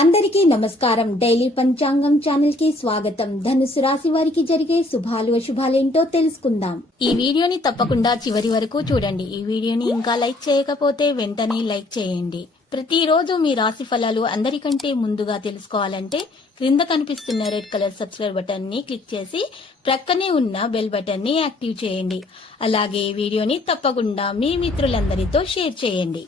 అందరికీ నమస్కారం. డైలీ పంచాంగం ఛానల్ కి స్వాగతం. ధనుసు రాశి వారికి జరిగే శుభాలు అశుభాలేంటో తెలుసుకుందాం. ఈ వీడియోని తప్పకుండా చివరి వరకు చూడండి. ఈ వీడియోని ఇంకా లైక్ చేయకపోతే వెంటనే లైక్ చేయండి. ప్రతిరోజు మీ రాశి ఫలాలు అందరికంటే ముందుగా తెలుసుకోవాలంటే క్రింద కనిపిస్తున్న రెడ్ కలర్ సబ్స్క్రైబ్ బటన్ ని క్లిక్ చేసి ప్రక్కనే ఉన్న బెల్ బటన్ ని యాక్టివ్ చేయండి. అలాగే వీడియోని తప్పకుండా మీ మిత్రులందరితో షేర్ చేయండి.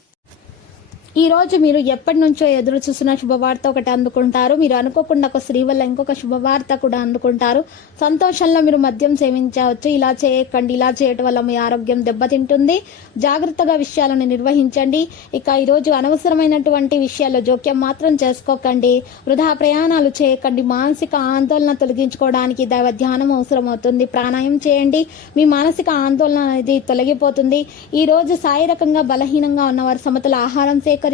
ఈ రోజు మీరు ఎప్పటి నుంచో ఎదురు చూసిన శుభవార్త ఒకటి అందుకుంటారు. మీరు అనుకోకుండా ఒక స్త్రీ వల్ల ఇంకొక శుభవార్త కూడా అందుకుంటారు. సంతోషంలో మీరు మద్యం సేవించవచ్చు. ఇలా చేయకండి. ఇలా చేయటం వల్ల మీ ఆరోగ్యం దెబ్బతింటుంది. జాగ్రత్తగా విషయాలను నిర్వహించండి. ఇక ఈ రోజు అనవసరమైనటువంటి విషయాల్లో జోక్యం మాత్రం చేసుకోకండి. వృధా ప్రయాణాలు చేయకండి. మానసిక ఆందోళన తొలగించుకోవడానికి దైవ ధ్యానం అవసరం అవుతుంది. ప్రాణాయామం చేయండి. మీ మానసిక ఆందోళన అనేది తొలగిపోతుంది. ఈ రోజు శారీరకంగా బలహీనంగా ఉన్నవారు సమతుల ఆహారం సేకరించాలి.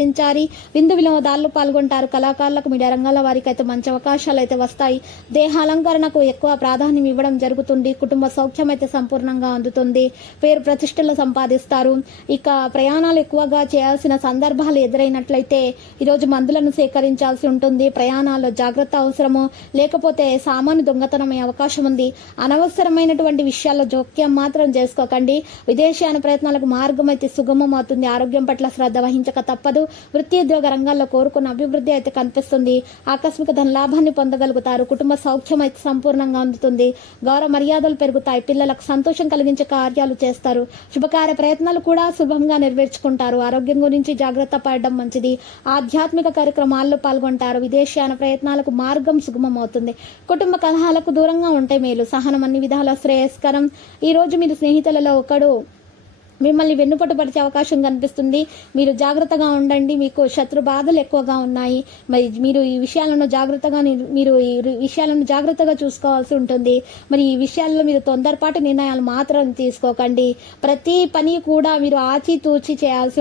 విందు వినోదాల్లో పాల్గొంటారు. కళాకారులకు మీడియా రంగాల వారికి అయితే మంచి అవకాశాలు అయితే వస్తాయి. దేహాలంకరణకు ఎక్కువ ప్రాధాన్యం ఇవ్వడం జరుగుతుంది. కుటుంబ సౌఖ్యం అయితే సంపూర్ణంగా అందుతుంది. పేరు ప్రతిష్టలు సంపాదిస్తారు. ఇక ప్రయాణాలు ఎక్కువగా చేయాల్సిన సందర్భాలు ఎదురైనట్లయితే ఈరోజు మందులను సేకరించాల్సి ఉంటుంది. ప్రయాణాల్లో జాగ్రత్త అవసరము. లేకపోతే సామాను దొంగతనమయ్యే అవకాశం ఉంది. అనవసరమైనటువంటి విషయాల్లో జోక్యం మాత్రం చేసుకోకండి. విదేశీయాన ప్రయత్నాలకు మార్గం అయితే సుగమం అవుతుంది. ఆరోగ్యం పట్ల శ్రద్ధ వహించక తప్పదు. వృత్తి ఉద్యోగ రంగాల్లో కోరుకున్న అభివృద్ధి అయితే కనిపిస్తుంది. ఆకస్మిక ధన లాభాన్ని పొందగలుగుతారు. కుటుంబ సౌఖ్యం అయితే సంపూర్ణంగా అందుతుంది. గౌరవ మర్యాదలు పెరుగుతాయి. పిల్లలకు సంతోషం కలిగించే కార్యాలు చేస్తారు. శుభకార్య ప్రయత్నాలు కూడా సులభంగా నెరవేర్చుకుంటారు. ఆరోగ్యం గురించి జాగ్రత్త పడడం మంచిది. ఆధ్యాత్మిక కార్యక్రమాల్లో పాల్గొంటారు. విదేశీయాన ప్రయత్నాలకు మార్గం సుగమం అవుతుంది. కుటుంబ కలహాలకు దూరంగా ఉంటే మేలు. సహనం అన్ని విధాల శ్రేయస్కరం. ఈ రోజు మీరు స్నేహితులలో ఒకడు మిమ్మల్ని వెన్నుపట్టు పరిచే అవకాశం కనిపిస్తుంది. మీరు జాగ్రత్తగా ఉండండి. మీకు శత్రు బాధలు ఎక్కువగా ఉన్నాయి. మరి మీరు ఈ విషయాలను జాగ్రత్తగా చూసుకోవాల్సి ఉంటుంది. మరి ఈ విషయాల్లో మీరు తొందరపాటు నిర్ణయాలు మాత్రం తీసుకోకండి. ప్రతి పని కూడా మీరు ఆచితూచి చేయాల్సి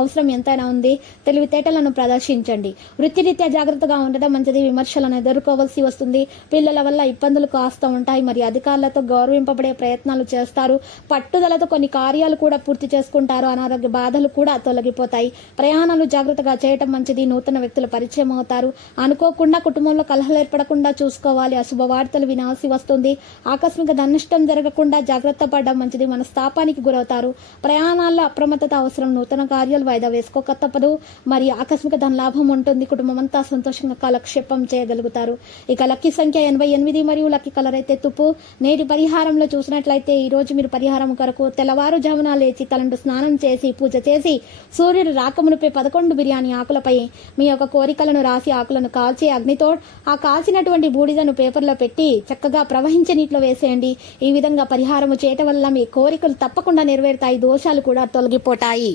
అవసరం ఎంతైనా ఉంది. తెలివితేటలను ప్రదర్శించండి. వృత్తిరీత్యా జాగ్రత్తగా ఉండడం మంచిది. విమర్శలను ఎదుర్కోవాల్సి వస్తుంది. పిల్లల వల్ల ఇబ్బందులు కాస్త ఉంటాయి. మరి అధికారులతో గౌరవింపబడే ప్రయత్నాలు చేస్తారు. పట్టుదలతో కొన్ని కార్యాలు కూడా పూర్తి చేసుకుంటారు. అనారోగ్య బాధలు కూడా తొలగిపోతాయి. ప్రయాణాలు జాగ్రత్తగా చేయటం మంచిది. నూతన వ్యక్తుల పరిచయం అవుతారు. అనుకోకుండా కుటుంబంలో కలహాలు ఏర్పడకుండా చూసుకోవాలి. అశుభ వార్తలు వినాల్సి వస్తుంది. ఆకస్మిక ధననష్టం జరగకుండా జాగ్రత్త పడడం మంచిది. మనస్తాపానికి గురవుతారు. ప్రయాణాల్లో అప్రమత్తత అవసరం. నూతన కార్యాలు వాయిదా వేసుకోక తప్పదు. మరి ఆకస్మిక ధన లాభం ఉంటుంది. కుటుంబం అంతా సంతోషంగా కాలక్షేపం చేయగలుగుతారు. ఇక లక్కీ సంఖ్య 88 మరియు లక్కీ కలర్ అయితే తుప్పు. నేటి పరిహారంలో చూసినట్లయితే ఈ రోజు మీరు పరిహారం కొరకు తెల్లవారుజామున లేచి తలంటు స్నానం చేసి పూజ చేసి సూర్యుడు రాకమునిపై 11 బిర్యానీ ఆకులపై మీ యొక్క కోరికలను రాసి ఆకులను కాల్చి అగ్నితో ఆ కాల్చినటువంటి బూడిదను పేపర్లో పెట్టి చక్కగా ప్రవహించే నీటిలో వేసేయండి. ఈ విధంగా పరిహారము చేయటం వల్ల మీ కోరికలు తప్పకుండా నెరవేరుతాయి. దోషాలు కూడా తొలగిపోతాయి.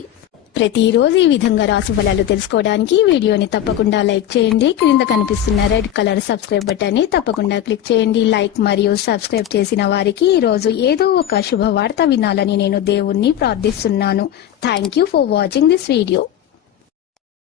ప్రతిరోజు ఈ విధంగా రాశి ఫలాలు తెలుసుకోవడానికి వీడియోని తప్పకుండా లైక్ చేయండి. క్రింద కనిపిస్తున్న రెడ్ కలర్ సబ్స్క్రైబ్ బటన్ ని తప్పకుండా క్లిక్ చేయండి. లైక్ మరియు సబ్స్క్రైబ్ చేసిన వారికి ఈ రోజు ఏదో ఒక శుభవార్త వినాలని నేను దేవుణ్ణి ప్రార్థిస్తున్నాను. Thank you for watching this video.